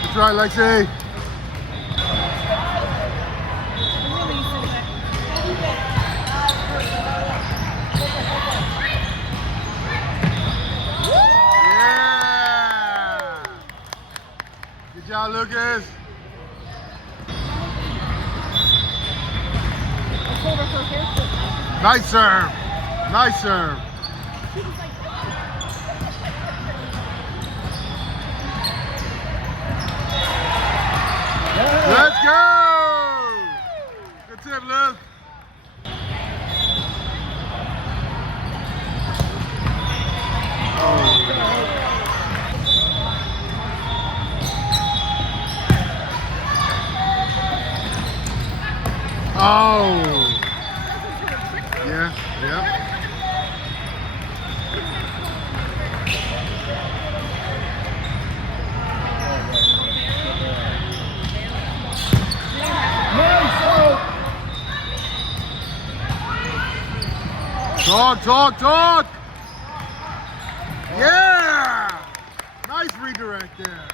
That's right, Lexi. Yeah. Good job, Lucas. Nice serve. Nice serve. Let's go! Good tip, Luke. Oh! Yeah, yeah. Talk! Yeah! Nice redirect there.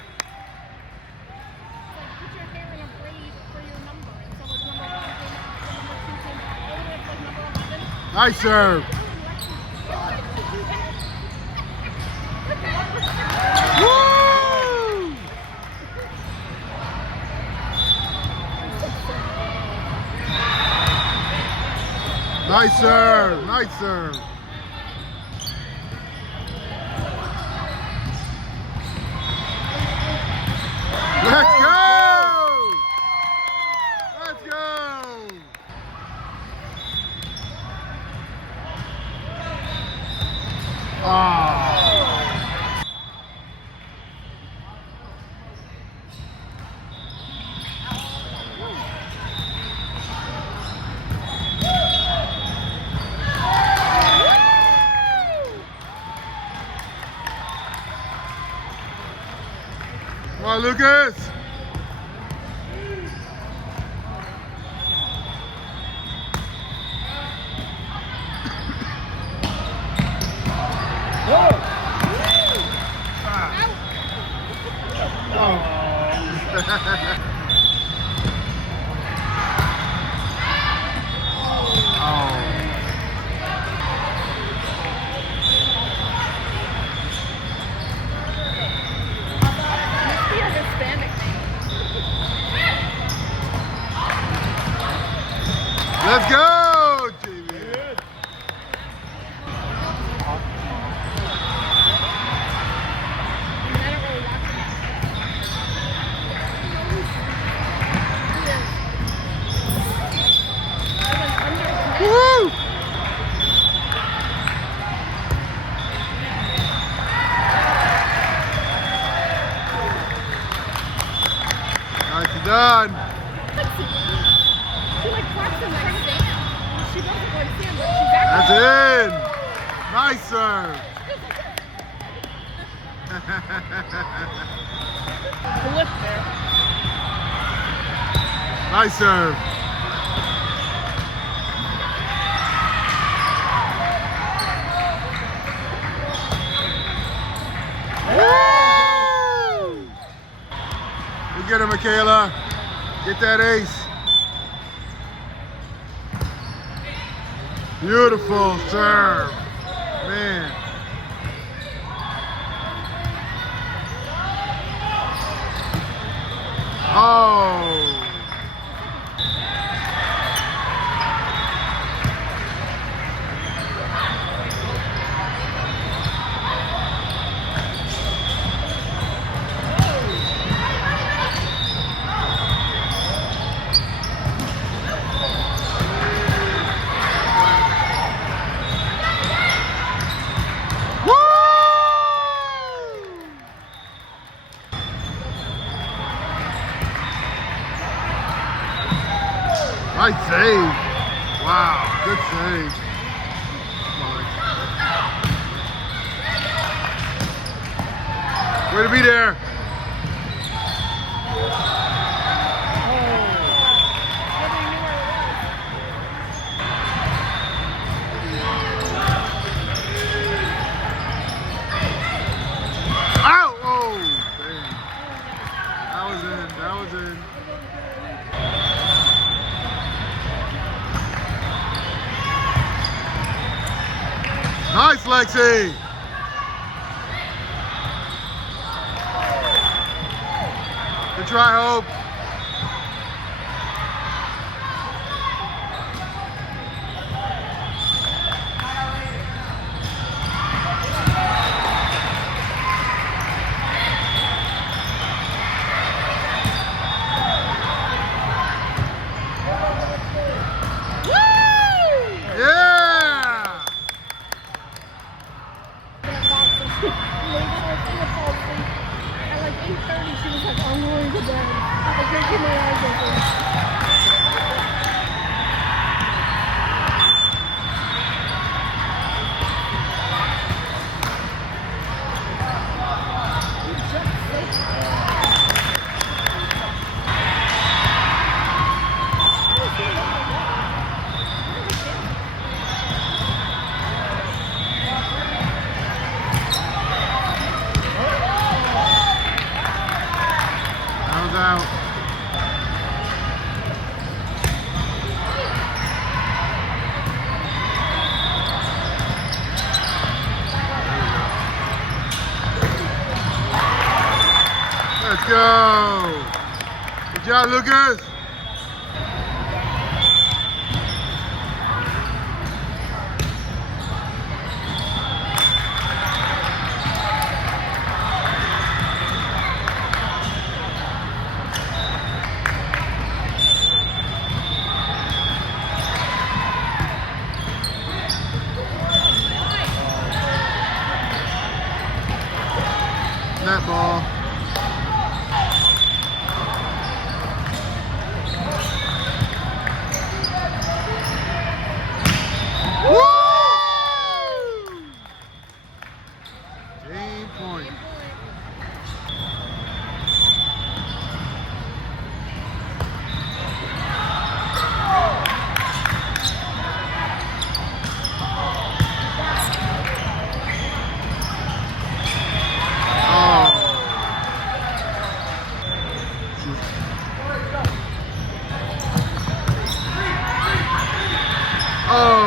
Put your hair in a braid for your number. And so like number 1 came out, number 2 came out, all the way up to like number 11. Nice serve. Woo! Nice serve. Nice serve. Let's go! Let's go! Ah. Come on, Lucas. Let's go, JV. Woo! Nicely done. She like claps him like Sam. She doesn't like Sam, but she's That's actually. in. Nice serve. Flip there. Nice serve. Woo! You get her, Michaela. Get that ace. Beautiful serve. Man. Oh. Hey. Come on. Way to be there. Ow! Oh, dang. That was in. That was in. Nice, Lexi. Good try, Hope. At like 8:30, she was like, I'm going to bed. I couldn't keep my eyes open. Out. Let's go. Good job, Lucas. Netball. Woo! Game point. Oh!